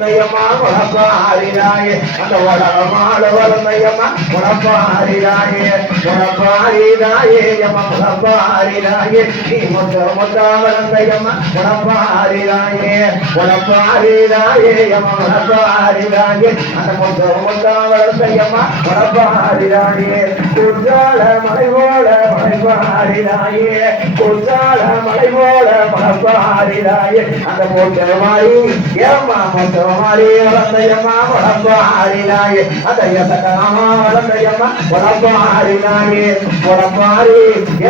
முளப்பாரிராயே அந்த உலகமாட வளர்ந்தையம்மா முளப்பாரிராயே முளப்பாரிராயே அம்மா முளப்பாரிராயே நீ மொத்த மொத்த வளர்ந்தையம்மா முளப்பாரிராயே முளப்பாரிராயே அம்மா முளப்பாரிராயே அந்த மொத்த மொத்த வளர்ந்தையம்மா முளப்பாரிராயே குற்றால மலை போல மலைப்பாரிராயே குற்றால மலை போல மலைப்பாரிராயே அந்த மொத்த மாறி ஏம்மா மொத்த மாறி வளர்ந்தையம்மா முளப்பாரிராயே அந்த எசகமா வளர்ந்தையம்மா முளப்பாரிராயே முளப்பாரி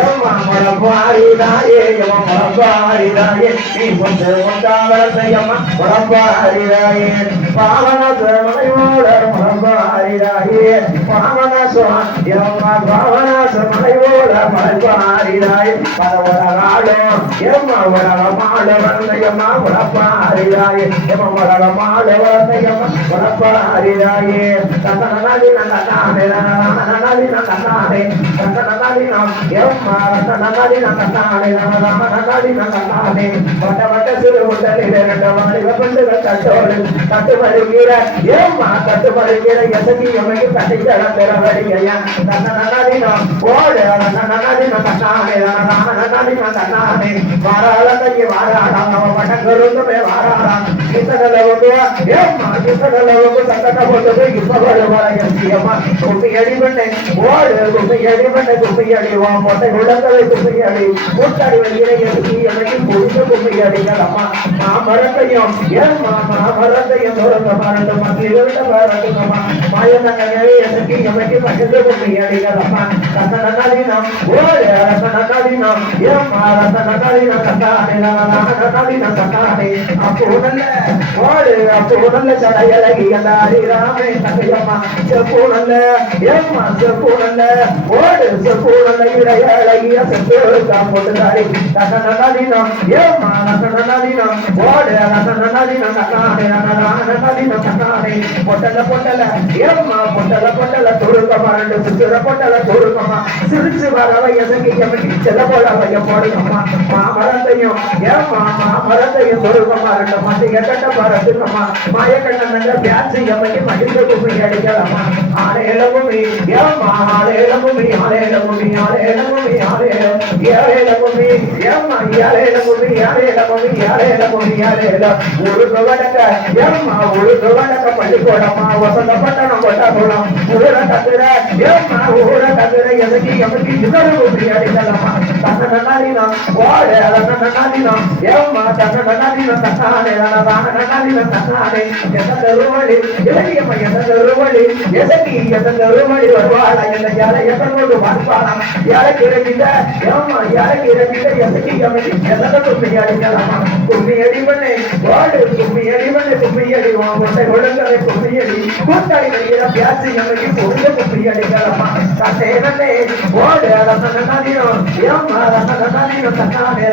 ஏம்மா முளப்பாரிராயே ஏம்மா முளப்பாரிராயே நீ மொத்த மொத்த வளர்ந்தையம்மா முளப்பாரிராயே பாவன மலையோட முளப்பாரிராயே பாவன ஏம்மா பாவன மலையோட மலைப்பாரிராயே பரவலாடும் ஏம்மா உலகமாட வளர்ந்தையம்மா முளப்பாரிராயே ஏம்மா உலகமாட வளர்ந்தையம்மா முளப்பாரிராயே தந்தனி நந்தனானே நந்தனி நந்தனானே தந்தனி நாம் ஏம்மா தந்தனி நந்தனானே நந்தனி நந்தனானே வட்ட வட்ட சிறு உண்டலிலே ரெண்டு வாலிப பெண்கள் தட்டோடு தட்டு வருகிற ஏம்மா தட்டு வருகிற எசகி எமைக்கு தட்டிக்கிற பெறவடிகையா தந்தனி நாம் ஓடு நந்தனி நந்தனானே நந்தனி நந்தனானே வாராளத்தையே வாராளாம் நம்ம பட்டங்களுமே வாராளாம் கிருஷ்ணகலவுக்கு ஏம்மா கிருஷ்ணகலவுக்கு சங்கட போட்டது இப்ப வருவாயம்மா குப்பி அடி பண்ணே ஓடு குப்பி அடி பண்ண குப்பி அடிவா மொட்டை உடந்தவை குப்பி அடி கூட்டாடி வருகிற எதுக்கு எதையும் முடிஞ்ச குப்பி அடிக்கலாமா மாமரத்தையும் ஏம்மா மாமரத்தையும் தோறந்த மரண்டு மத்தியிலிருந்த மரண்டுமா மாயனங்கவே எதுக்கு எமைக்கு பகிர்ந்து குப்பி அடிக்கலாமா ரத்தனகாலினம் ஓடு ரத்தனகாலினம் ஏம்மா ரத்தனகாலினம் கட்டானே ரத்தனகாலினம் கட்டானே அப்போ நல்ல ஓடு அப்போ நல்ல சடையலகி எல்லாரி ராமே தகையம்மா செப்பூனல்ல ஏம்மா செப்பூனல்ல ஓடு செப்பூனல்ல இடையழகிய செப்பூருக்கா போட்டுதாரி ரத்தனகாலினம் ஏம்மா ரத்தனகாலினம் ஓடு ரத்தனகாலினம் கட்டானே ரத்தனகாலினம் கட்டானே பொட்டல பொட்டல ஏம்மா பொட்டல பொட்டல தொழுக்க மரண்டு சுற்றுற பொட்டல தொழுக்கம்மா சிரிச்சு வரவ எதற்கு எமக்கு செல்ல போடவைய போடுங்கம்மா மாமரத்தையும் ஏம்மா மாமரத்தையும் தொழுக்கம்மா ரெண்டு மத்தி கட்ட பரத்துக்கம்மா மாயக்கண்ணங்க பியாச்சு எமக்கு மடிந்து கும்மி அடிக்கலாமா ஆளேல கும்மி ஏம்மா ஆளேல கும்மி ஆளேல கும்மி ஆளேல கும்மி ஆளேல ஏழேல கும்மி ஏம்மா ஏழேல கும்மி ஏழேல கும்மி ஏழேல கும்மி ஏழேல ஒரு கவடக்க ஏம்மா ஒரு கவடக்க பள்ளிக்கூடமா வசந்த பட்டணம் கொட்டாபுரம் ஊர கத்துற ஏம்மா ஊர கத்துற எதுக்கு எமக்கு இன்னொரு கும்மி அடிக்கலாமா தன்னநாளினம் ஓடு தன்னநாளினம் ஏம்மா தன்னநாளினம் தன்னானே தன்னநாளினம் தன்னானே எதருவழி இலகியம்மா எதருவழி எதற்கு எதருவழி வருவாள என்ன யாரை எதனோடு வாழ்வாளாம் யாருக்கு இறங்கிட்ட ஏம்மா யாருக்கு இறங்கிட்ட எதற்கு எமக்கு எதனை கும்மி அடிக்கலாமா கும்மி அடி பண்ணே ஓடு கும்மி அடி பண்ணே கும்மி அடி உன்னை ஒழுங்கலை கும்மி அடி கூட்டாளி வெளியில பியாச்சு எமக்கு பொருள கும்மி அடிக்கலாமா தன்னே நன்னே ஓடு தன்னநாளினம் ஏம்மா தன்னநாளினம் தன்னானே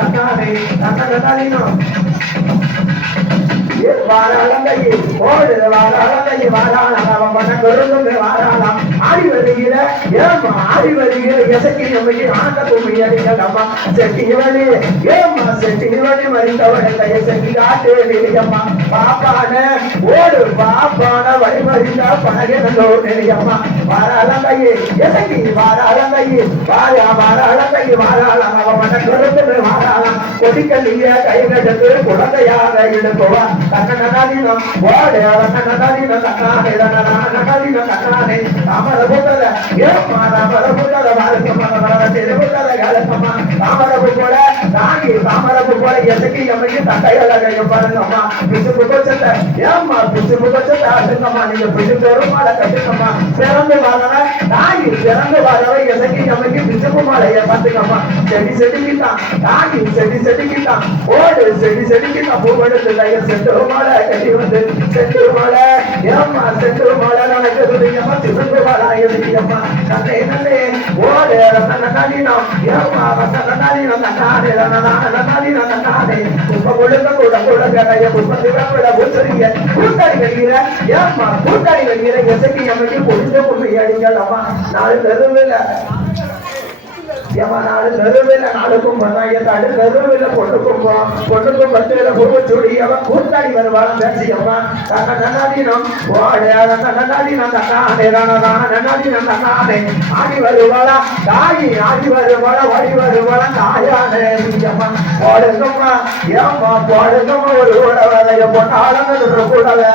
தன்னானே தன்னநாளினம் வாராளந்தையே ஓடு வாராளந்தையே வாராளாம் மனங்கொருந்துமே வாராளாம் ஆடி வருகிற ஏம்மா ஆடி வருகிற எசக்கி எமைக்கு ஆண்ட கும்மி அடிக்கலாமா செட்டி வழி ஏம்மா செட்டி வழி மறித்தவழ எசக்கி காட்டு வெளியம்மா பாப்பான ஓடு பாப்பான வழி மறிந்தா பழகினோ வெளியம்மா வாராளந்தையே எசக்கி வாராளந்தையே வாராளந்தையே வாராளாம் அவ மனங்கொருந்துமே வாராளாம் கொடிக்கல்லிய கைகட்டு குழந்தையாக எடுக்குவா தன்னநாளினம் ஓடு தன்னநாளினம் தன்னானே தன்னநாளினம் தன்னானே தாமர புத்தல ஏம்மா தாமர புத்தல வாழ்க்கம்மா தெருவுத்தல கலக்கம்மா தாமரப்பு போல தாங்கி தாமரப்பு போல எதுக்கு எமைக்கு தட்டையழகையும் பாருங்கம்மா பிசு புத்தச்சத்தை ஏம்மா பிசு புத்தச்சத்தை ஆட்டுங்கம்மா நீங்க பிசு தோறும் மாலை கட்டுங்கம்மா சிறந்து வாழன தாங்கி சிறந்து வாழவை எதுக்கு எமைக்கு பிசுப்பு மாலையை பார்த்துக்கம்மா செடி செடிக்கிட்டான் தாங்கி செடி செடிக்கிட்டான் ஓடு செடி செடிக்கிட்டான் பூவெடுத்து செட்டு மாலை கட்டி வந்து செட்டு மாலை ஏம்மா செட்டு மாலை நடக்குது ஏம்மா சிவந்து மாலை எதுக்கியம்மா நன்னே நன்னே ஓடு ரத்தனகாலினம் ஏம்மா ரத்தனகாலினம் தன்னானே ரத்தனகாலினம் தன்னானே உப்ப கொடுக்க கூட கூட கடைய புஷ்பத்துக்கு கூட பூச்சரிய கூட்டாளி வெளியில ஏம்மா கூட்டாளி வெளியில எசக்கி எம்மைக்கு பொழுது பொண்ணு அடிக்கலாமா நாலு தெருவில் எவனாலும் நெருவில நாளுக்கும் தடு நெருவில பொண்ணுக்கும் பத்துல பூவச்சுடி அவன் கூத்தாடி வருவான் பேசியம்மா தன்ன நன்னாதீனம் நன்னாதீனம் தன்னானே நன்னாதீனம் தன்னானே ஆடி வருவாளா தாயி ஆடி வருவாளா வழி வருவாளா தாயானே அம்மா போடுங்கம்மா ஏம்மா போடுங்கம்மா ஒரு கூட வேலைய போட்டாலும் கூடவே